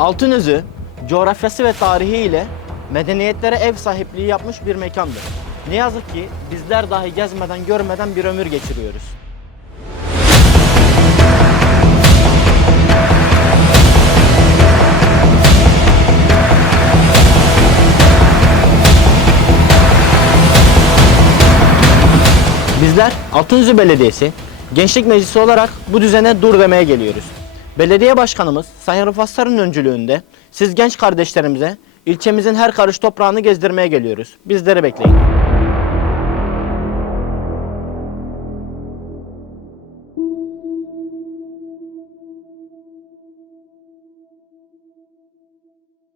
Altınözü, coğrafyası ve tarihi ile medeniyetlere ev sahipliği yapmış bir mekandır. Ne yazık ki bizler dahi gezmeden görmeden bir ömür geçiriyoruz. Bizler Altınözü Belediyesi Gençlik Meclisi olarak bu düzene dur demeye geliyoruz. Belediye Başkanımız Sayın Rıfat Sarı'nın öncülüğünde siz genç kardeşlerimize ilçemizin her karış toprağını gezdirmeye geliyoruz. Bizleri bekleyin.